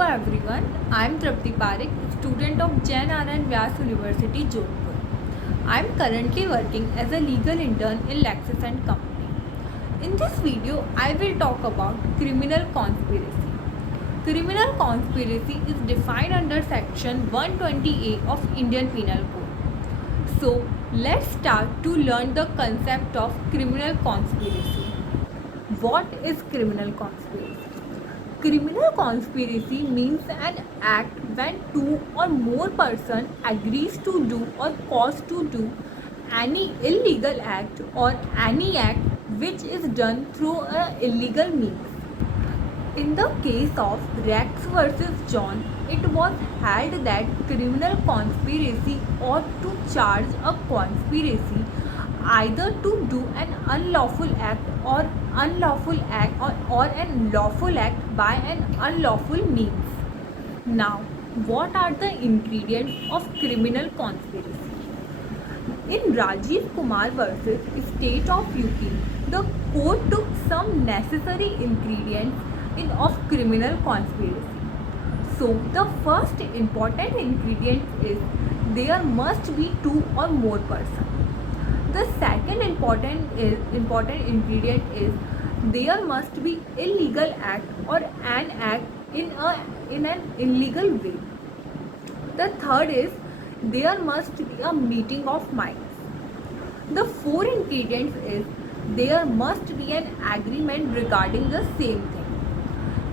Hello everyone, I am Trapti Parekh, student of Jain R.N. Vyas University, Jodhpur. I am currently working as a legal intern in Lexis and Company. In this video, I will talk about criminal conspiracy. Criminal conspiracy is defined under section 120A of Indian Penal Code. So, let's start to learn the concept of criminal conspiracy. What is criminal conspiracy? Criminal conspiracy means an act when two or more persons agrees to do or cause to do any illegal act or any act which is done through an illegal means. In the case of Rex versus John, it was held that criminal conspiracy ought to charge a conspiracy either to do an unlawful act or an lawful act by an unlawful means. Now, what are the ingredients of criminal conspiracy? In Rajiv Kumar versus State of UP, the court took some necessary ingredients of criminal conspiracy. So, the first important ingredient is there must be two or more persons. The second important ingredient is there must be illegal act or an act in an illegal way. The third is there must be a meeting of minds. The four ingredients is there must be an agreement regarding the same thing.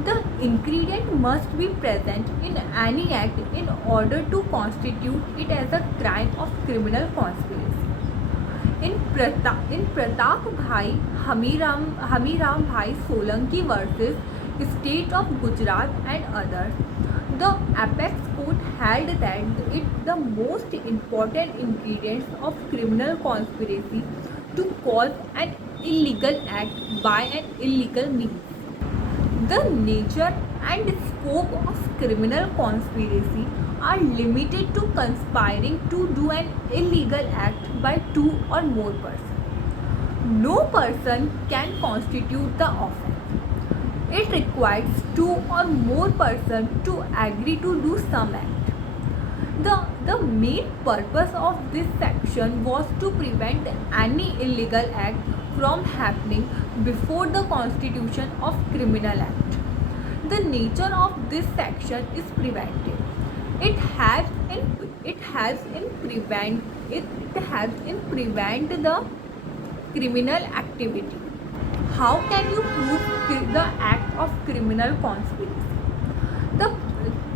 The ingredient must be present in any act in order to constitute it as a crime of criminal conspiracy. In Pratap Bhai Hamiram Bhai Solanki versus State of Gujarat and others, the apex court held that the most important ingredients of criminal conspiracy to cause an illegal act by an illegal means. The nature and scope of criminal conspiracy are limited to conspiring to do an illegal act by two or more persons. No person can constitute the offense. It requires two or more persons to agree to do some act. The main purpose of this section was to prevent any illegal act from happening before the constitution of criminal act. The nature of this section is preventive. It helps in prevent the criminal activity. How can you prove the act of criminal conspiracy?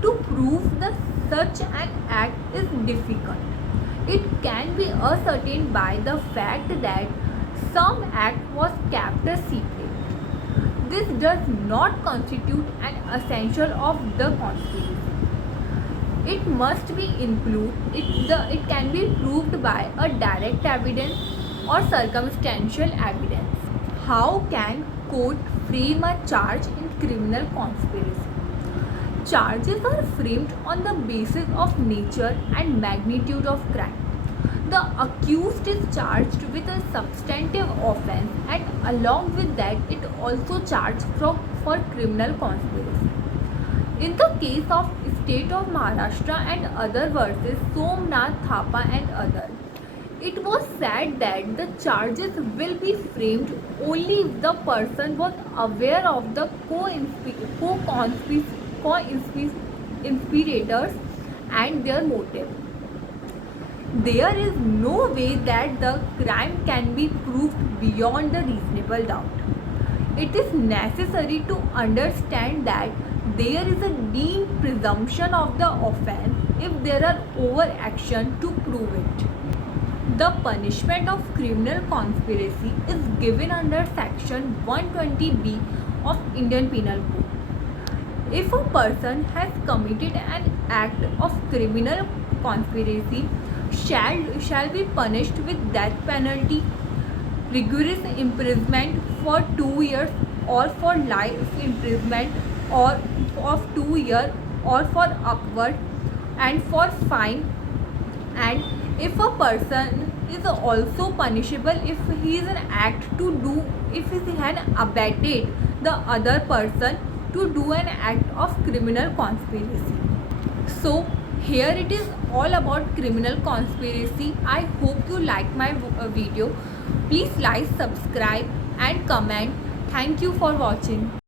To prove such an act is difficult. It can be ascertained by the fact that some act was kept a secret. This does not constitute an essential of the conspiracy. It must be it can be proved by a direct evidence or circumstantial evidence. How can court frame a charge in criminal conspiracy? Charges are framed on the basis of nature and magnitude of crime. The accused is charged with a substantive offense, and along with that it also charged for criminal conspiracy. In the case of State of Maharashtra and other versus Somnath Thapa and others, it was said that the charges will be framed only if the person was aware of the co-conspirators and their motive. There is no way that the crime can be proved beyond a reasonable doubt. It is necessary to understand that there is a deemed presumption of the offense if there are overaction to prove it. The punishment of criminal conspiracy is given under section 120B of Indian Penal Code. If a person has committed an act of criminal conspiracy, shall be punished with death penalty, rigorous imprisonment for 2 years, or for life imprisonment or of 2 years or for upward, and for fine. And if a person is also punishable if he is an act to do if he had abetted the other person to do an act of criminal conspiracy. So here it is all about criminal conspiracy. I hope you like my video. Please like, subscribe and comment. Thank you for watching.